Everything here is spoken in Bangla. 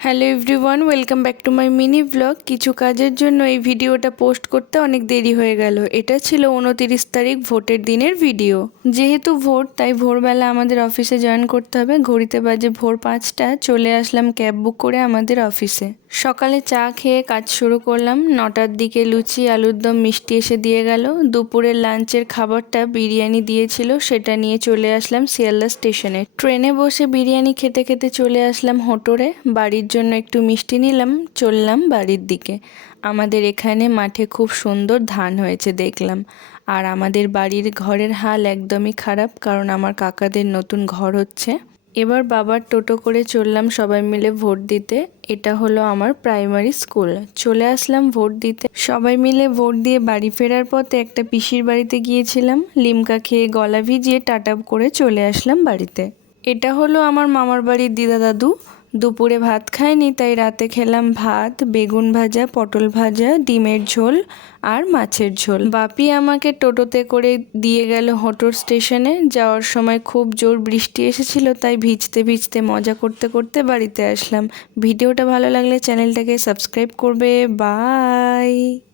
Hello everyone, welcome back to my mini blog. কিছু কাজের জন্য এই ভিডিওটা পোস্ট করতে অনেক দেরি হয়ে গেল। এটা ছিল 29 তারিখ ভোটের দিনের ভিডিও। যেহেতু ভোট, তাই ভোরবেলা আমাদের অফিসে জয়েন করতে হবে। ঘড়িতে বাজে ভোর 5টা। চলে আসলাম ক্যাব বুক করে আমাদের অফিসে। সকালে চা খেয়ে কাজ শুরু করলাম। 9টার দিকে লুচি, আলুর দম, মিষ্টি এসে দিয়ে গেল। দুপুরের লাঞ্চের খাবারটা বিরিয়ানি দিয়েছিল, সেটা নিয়ে চলে আসলাম শিয়ালদা স্টেশনে। ট্রেনে বসে বিরিয়ানি খেতে খেতে চলে আসলাম হোটোরে। বাড়ির জন্য একটু মিষ্টি নিলাম, চললাম বাড়ির দিকে। আমাদের এখানে মাঠে খুব সুন্দর ধান হয়েছে দেখলাম। আর আমাদের বাড়ির ঘরের হাল একদমই খারাপ, কারণ আমার কাকাদের নতুন ঘর হচ্ছে। এবার বাবার টোটো করে চললাম সবাই মিলে ভোট দিতে। এটা হলো আমার প্রাইমারি স্কুল। চলে আসলাম ভোট দিতে। সবাই মিলে ভোট দিয়ে বাড়ি ফেরার পথে একটা পিসির বাড়িতে গিয়েছিলাম। লিমকা খেয়ে গলা ভিজিয়ে টাটা করে চলে আসলাম বাড়িতে। এটা হলো আমার মামার বাড়ির দিদা দাদু। দুপুরে ভাত খাইনি, তাই রাতে খেলাম ভাত, বেগুন ভাজা, পটল ভাজা, ডিমের ঝোল আর মাছের ঝোল। বাপি আমাকে টোটোতে করে দিয়ে গেল হোটোর স্টেশনে। যাওয়ার সময় খুব জোর বৃষ্টি এসেছিল, তাই ভিজতে ভিজতে মজা করতে করতে বাড়িতে আসলাম। ভিডিওটা ভালো লাগলে চ্যানেলটাকে সাবস্ক্রাইব করবে। বাই।